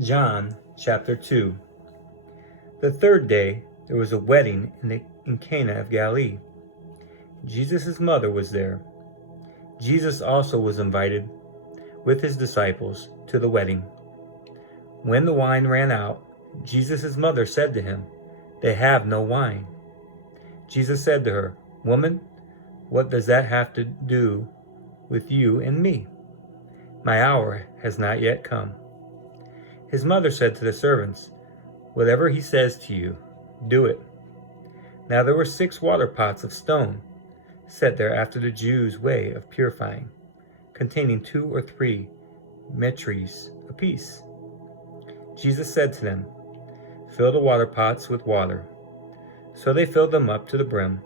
John chapter 2. The third day there was a wedding in Cana of Galilee. Jesus' mother was there. Jesus also was invited with his disciples to the wedding. When the wine ran out, Jesus' mother said to him, "They have no wine." Jesus said to her, "Woman, what does that have to do with you and me? My hour has not yet come." His mother said to the servants, "Whatever he says to you, do it." Now there were 6 water pots of stone set there after the Jews' way of purifying, containing 2 or 3 metries apiece. Jesus said to them, "Fill the water pots with water." So they filled them up to the brim.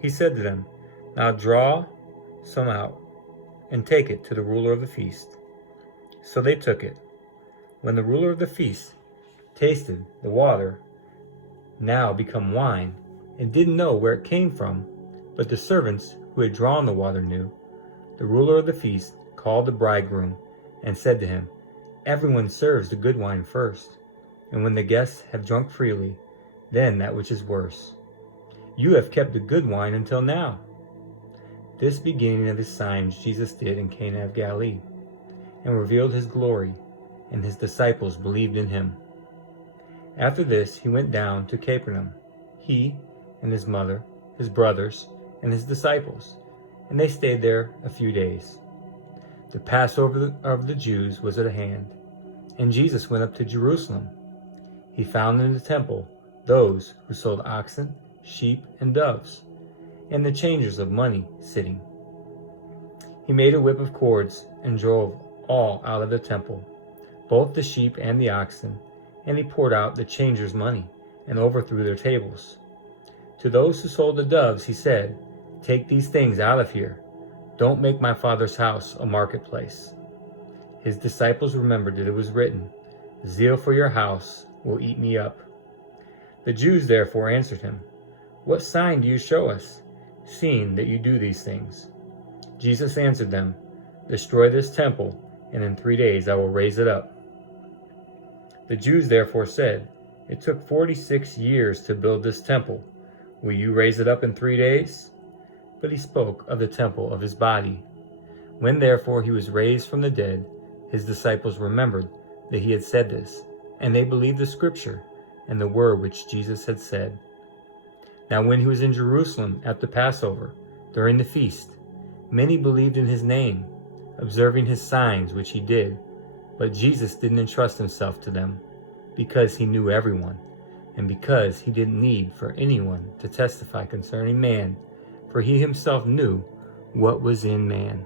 He said to them, "Now draw some out and take it to the ruler of the feast." So they took it. When the ruler of the feast tasted the water, now become wine, and didn't know where it came from, but the servants who had drawn the water knew, the ruler of the feast called the bridegroom and said to him, "Everyone serves the good wine first, and when the guests have drunk freely, then that which is worse. You have kept the good wine until now." This beginning of his signs Jesus did in Cana of Galilee, and revealed his glory, and his disciples believed in him. After this he went down to Capernaum, he and his mother, his brothers, and his disciples, and they stayed there a few days. The Passover of the Jews was at hand, and Jesus went up to Jerusalem. He found in the temple those who sold oxen, sheep, and doves, and the changers of money sitting. He made a whip of cords and drove all out of the temple, both the sheep and the oxen, and he poured out the changers' money and overthrew their tables. To those who sold the doves he said, "Take these things out of here. Don't make my Father's house a marketplace." His disciples remembered that it was written, "Zeal for your house will eat me up." The Jews therefore answered him, "What sign do you show us, seeing that you do these things?" Jesus answered them, "Destroy this temple, and in 3 days I will raise it up." The Jews therefore said, "It took 46 years to build this temple. Will you raise it up in 3 days?" But he spoke of the temple of his body. When therefore he was raised from the dead, his disciples remembered that he had said this, and they believed the scripture and the word which Jesus had said. Now when he was in Jerusalem at the Passover, during the feast, many believed in his name, observing his signs which he did. But Jesus didn't entrust himself to them, because he knew everyone, and because he didn't need for anyone to testify concerning man, for he himself knew what was in man.